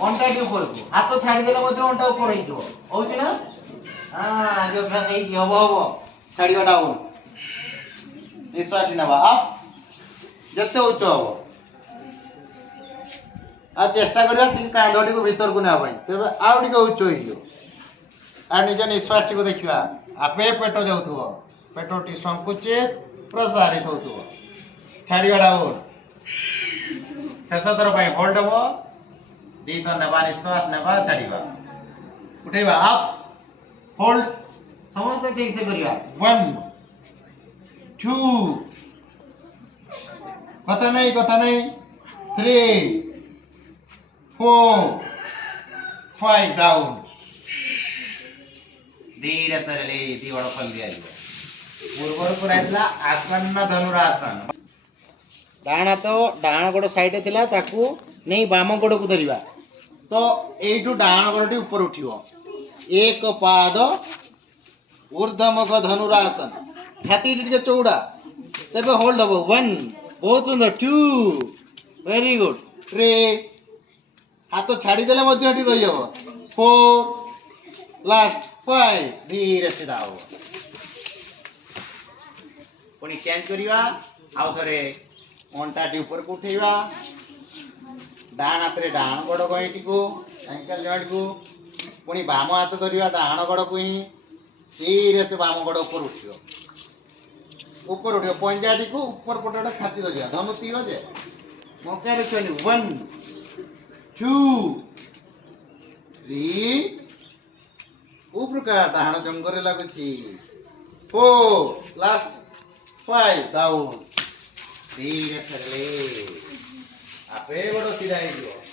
ଅଣ୍ଟାଟି ଉପରକୁ ହାତ ଛାଡ଼ିଦେଲେ ମଧ୍ୟ ଅଣ୍ଟା ଉପର ହେଇଯିବ ହଉଛି ନା ଆଜି ଅଭ୍ୟାସ ହେଇଛି ହବ ହବ ଛାଡ଼ିବା ଡାଉନ୍ ନିଶ୍ୱାସ ନେବା ଅପ୍ ଯେତେ ଉଚ୍ଚ ହବ ଆଉ ଚେଷ୍ଟା କରିବା ଟିକେ କାନ୍ଧଟିକୁ ଭିତରକୁ ନେବା ପାଇଁ ତେବେ ଆଉ ଟିକେ ଉଚ୍ଚ ହେଇଯିବ ଆଉ ନିଜ ନିଶ୍ୱାସଟିକୁ ଦେଖିବା ଆପେ ପେଟ ଯାଉଥିବ ପେଟଟି ସଂକୁଚିତ ପ୍ରସାରିତ ହେଉଥିବ ଛାଡ଼ିବା ଡାଉନ୍ ଶେଷ ଥର ପାଇଁ ହୋଲ୍ଡ ହବ ଦି ଥର ନେବା ନିଶ୍ୱାସ ନେବା ଛାଡ଼ିବା ଉଠେଇବା ଅପ୍ ହୋଲ୍ଡ ସମସ୍ତେ ଠିକ ସେ କରିବା 1 2 କଥା नहीं 3 4 5 डाउन धीरे सरले दी बड़ खोल दिया पूर्वर पुराइला आसन्न धनुरासन डाण तो डाण गोड़ साइड थिला ताकू नहीं बाम गोड़ को धरिबा तो एठू डाण गोड़टी ऊपर उठियो एक पाद ऊर्ध्वमुख धनुरासन छाती टिके चौड़ा तबे होल्ड हबो 1 बहुत सुंदर 2 वेरी गुड 3 हाथ छाड़ी देले मध्य हटी रही हबो 4 लास्ट 5 धीरे से दाओ पुनी चेंज करिवा आउ थरे अंटाटी ऊपर को उठेवा डाण हाथ रे डाण गोड़ गईटी को एंकल जॉइंट को पुनी बाम हाथ धरिवा डाण गोड़ को ही धीरे से बाम गोड़ ऊपर उठियो ऊपर उठियो पंजाटी को ऊपर पटोटा खाती धरिया धनु तीर जे मौका रखियो 1 2 3 प्रकार डाण जंगरे लागुची 4 लास्ट 5 डाउन धीरे सरले आपे गोड़ सीधा हो